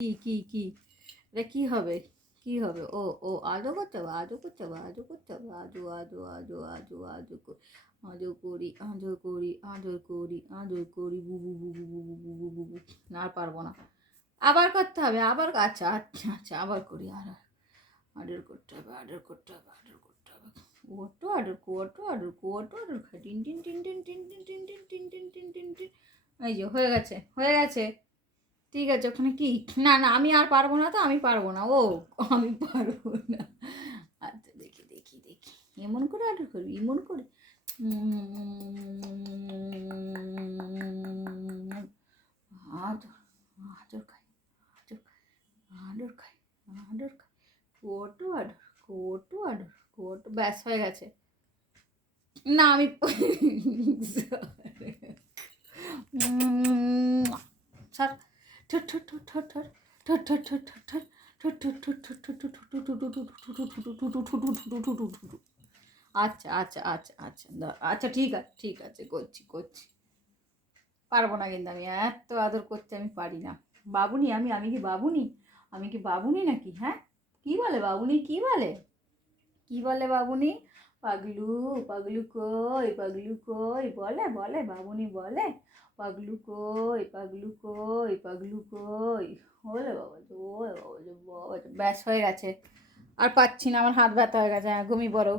কি এটা কি হবে? কি হবে? ও ও আজও করতে হবে, আজও করতে হবে, আজও করতে হবে, আজও আজও আজও আজও আজও করি আজও করি আজও করি আজও করি বু বু বু বু বু বু বু বু বু বু। না আর পারবো না, আবার করতে হবে, আবার আচ্ছা আচ্ছা আচ্ছা আবার করি আর আর্ডার করতে হবে, আর্ডার করতে হবে, আর্ডার করতে হবে। কোটো আর্ডার কোটো আর্ডার কোটো আর্ডার খাই tin tin tin tin tin tin tin tin tin tin tin tin tin. এই যে হয়ে গেছে, হয়ে গেছে। ঠিক আছে, ওখানে কি? না না আমি আর পারবো না, তো আমি পারবো না, ও আমি পারবো না। আচ্ছা দেখি দেখি দেখি, এমন করে অর্ডার করবি, এমন করে আদর আদর খাই, আদর খাই, আদর খাই, আদর খাই, কোটো আদর, কোটো আদর, কোটো, ব্যাস হয়ে গেছে। না আমি ছাড়। আচ্ছা আচ্ছা আচ্ছা আচ্ছা আচ্ছা ঠিক আছে ঠিক আছে, করছি করছি। পারবো না কিন্তু, আমি এত আদর করতে আমি পারি না। বাবুনি আমি, আমি কি বাবুনি? আমি কি বাবুনি নাকি? হ্যাঁ, কি বলে বাবুনি, কি বলে, কি বলে বাবুনি? পাগলু, পাগলু কই, পাগলু কই, বলে বলে বাবুনি বলে, পাগলু কই, পাগলু কই, পাগলু কই। ওলে বাবা যে, ওলে বাবা যে, বাবা যে, ব্যাস হয়ে গেছে। আর পাচ্ছি না, আমার হাত ব্যথা হয়ে গেছে, ঘুমিয়ে পড়ো।